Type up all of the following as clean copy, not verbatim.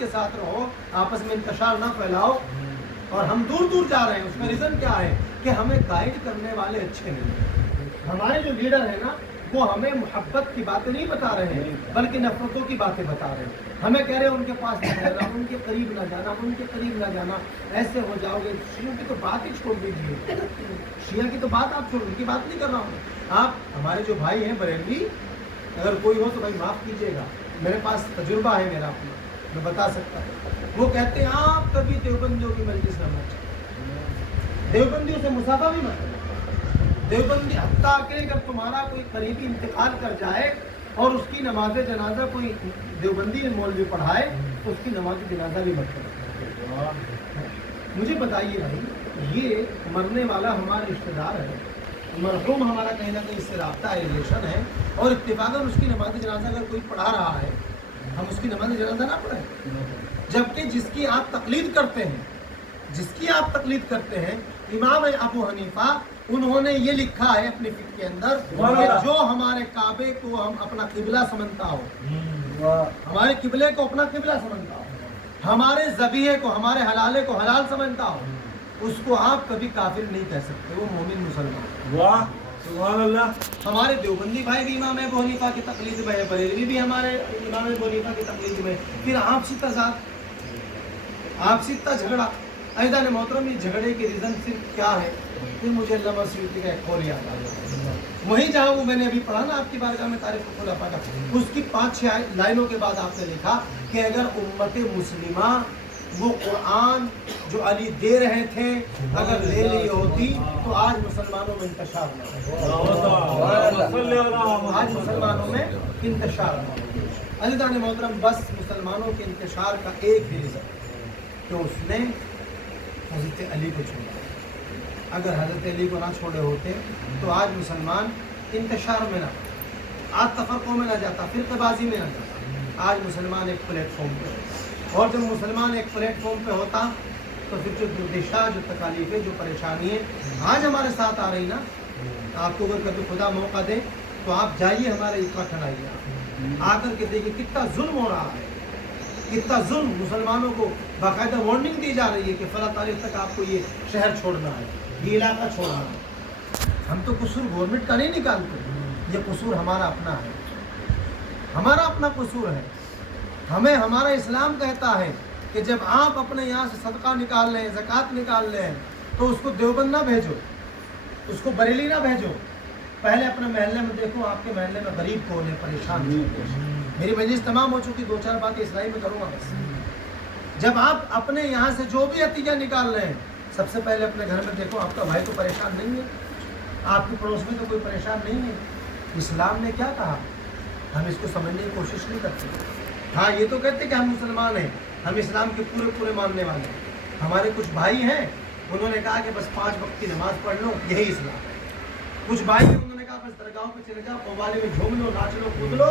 के साथ रहो, आपस में इंतशार ना फैलाओ। और हम दूर दूर जा रहे हैं, उसका रीज़न क्या है कि हमें गाइड करने वाले अच्छे नहीं हैं। हमारे जो लीडर हैं ना, वो हमें मोहब्बत की बातें नहीं बता रहे हैं, बल्कि नफरतों की बातें बता रहे हैं। हमें कह रहे हैं उनके पास ना रहना, उनके करीब ना जाना, उनके करीब ना जाना, ऐसे हो जाओगे। शिया की तो बात ही छोड़ दीजिए, शिया की तो बात आप छोड़, उनकी बात नहीं कर रहा हूँ। आप हमारे जो भाई हैं बरेलवी, अगर कोई हो तो भाई माफ़ कीजिएगा, मेरे पास तजुर्बा है मेरा अपना, मैं बता सकता हूँ। वो कहते हैं आप कभी देवबंदियों की मजलिस में मत जाओ, देवबंदियों से मुसाफा भी मत करो। देवबंदी हत्ता के अगर तुम्हारा कोई करीबी इंतकाल कर जाए और उसकी नमाज जनाजा कोई देवबंदी मौलवी पढ़ाए तो उसकी नमाज जनाजा भी मत करो। मुझे बताइए भाई, ये मरने वाला हमारा रिश्तेदार है, मरहूम हमारा कहीं ना कहीं इससे राब्ता है, रिलेशन है, और इत्तेफाकन उसकी नमाज जनाजा अगर कोई पढ़ा रहा है, हम उसकी नमाज जनाजा ना पढ़ें। जबकि जिसकी आप तकलीद करते हैं, जिसकी आप तकलीद करते हैं, इमाम अबू हनीफा, उन्होंने ये लिखा है अपने फिक्र के अंदर कि जो हमारे काबे को हम अपना किबला समझता हो, हमारे किबले को अपना किबला समझता हो, हमारे ज़बीहे को, हमारे हलाले को हलाल समझता हो, उसको आप कभी काफिर नहीं कह सकते, वो मोमिन मुसलमान। वाह सुभान अल्लाह। हमारे देवबंदी भाई भी इमाम अबू हनीफा की तकलीद में है, बरेलवी भी हमारे इमाम अबू हनीफा की तकलीद में। फिर आपसी तजाद, आपसी झगड़ा, ऐदा ने मोहतरम, ये झगड़े के रीज़न सिर्फ क्या है? फिर मुझे अल्लामा सयूती का एक कौल याद आ गया, वही जहाँ वो मैंने अभी पढ़ा ना आपकी बारगाह में तारीफ खुलाफा का, उसकी 5-6 लाइनों के बाद आपने लिखा कि अगर उम्मत मुस्लिमा वो कुरान जो अली दे रहे थे अगर ले ली होती तो आज मुसलमानों में इंतशार आज मुसलमानों में इंतशार अज़ीज़ान मोहतरम, बस मुसलमानों के इंतशार का एक ही रीज़न कि उसने हज़रत अली को छोड़ा। अगर हज़रत अली को ना छोड़े होते तो आज मुसलमान इंतशार में ना, आज तफरक़ों में ना जाता, फ़िरक़ेबाज़ी में ना जाता। आज मुसलमान एक प्लेटफॉर्म पे, और जब मुसलमान एक प्लेटफॉर्म पे होता तो फिर जो दुर्दिशा, जो तकालीफ़ें, जो परेशानी है आज हमारे साथ आ रही ना, आपको अगर कभी खुदा मौका दे तो आप जाइए हमारे उत्तराखंड, आइए आकर के देखिए कितना जुल्म हो रहा है, कितना जुल्म। मुसलमानों को बाकायदा वार्निंग दी जा रही है कि फ़ला तारीख तक आपको ये शहर छोड़ना है, ये इलाका छोड़ना है। हम तो कसूर गवर्नमेंट का नहीं निकालते, ये कसूर हमारा अपना है, हमारा अपना कसूर है। हमें हमारा इस्लाम कहता है कि जब आप अपने यहाँ से सदका निकाल लें, ज़कात निकाल लें, तो उसको देवबंद ना भेजो, उसको बरेली ना भेजो, पहले अपने महल्ले में देखो आपके महल्ले में गरीब कौन है, परेशान है। मेरी मजलिस तमाम हो चुकी, 2-4 बातें इसराइल में करूँगा बस। जब आप अपने यहाँ से जो भी नतीजा निकाल रहे हैं, सबसे पहले अपने घर में देखो आपका भाई तो परेशान नहीं है, आपके पड़ोस में तो कोई परेशान नहीं है। इस्लाम ने क्या कहा, हम इसको समझने की कोशिश नहीं करते। हाँ, ये तो कहते कि हम मुसलमान हैं, हम इस्लाम के पूरे पूरे मानने वाले हैं। हमारे कुछ भाई हैं, उन्होंने कहा कि बस 5 वक्त की नमाज पढ़ लो, यही इस्लाम है। कुछ भाई हैं, उन्होंने कहा बस दरगाहों पे चले जाओ, कव्वाली में झूम लो, नाच लो, कूद लो,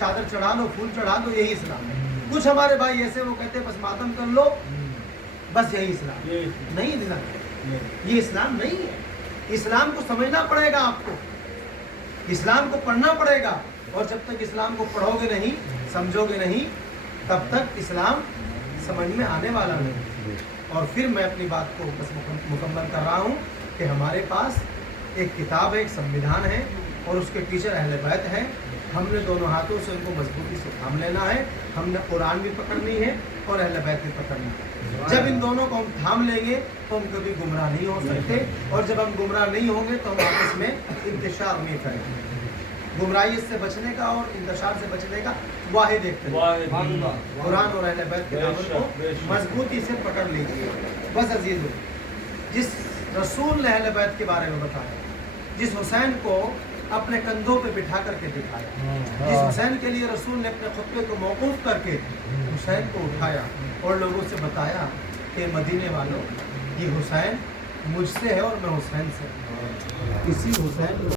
चादर चढ़ा लो, फूल चढ़ा लो, यही इस्लाम है। कुछ हमारे भाई ऐसे, वो कहते हैं बस मातम कर लो, बस यही इस्लाम। नहीं इस्लाम, ये इस्लाम नहीं है। इस्लाम को समझना पड़ेगा आपको, इस्लाम को पढ़ना पड़ेगा, और जब तक इस्लाम को पढ़ोगे नहीं, समझोगे नहीं, तब तक इस्लाम समझ में आने वाला नहीं। और फिर मैं अपनी बात को बस मुकम्मल कर रहा हूँ कि हमारे पास एक किताब है, एक संविधान है, और उसके टीचर अहले बैत हैं। हमने दोनों हाथों से उनको मजबूती से थाम लेना है। हमने कुरान भी पकड़नी है और अहले बैत भी पकड़नी है। जब इन दोनों को हम थाम लेंगे तो हम कभी गुमराह नहीं हो सकते, और जब हम गुमराह नहीं होंगे तो हम आपस में इंतशार नहीं करेंगे। गुमराही से बचने का और इंतशार से बचने का वाहिद एक कुरान और अहले बैत के दामन को मजबूती से पकड़ लीजिए। बस अजीज़ों, जिस रसूल ने अहले बैत के बारे में बताया, जिस हुसैन को अपने कंधों पे बिठा करके दिखाया, जिस हुसैन के लिए रसूल ने अपने खुतबे को मौकूफ करके हुसैन को उठाया और लोगों से बताया कि मदीने वालों, ये हुसैन मुझसे है और मैं हुसैन से, इसी हुसैन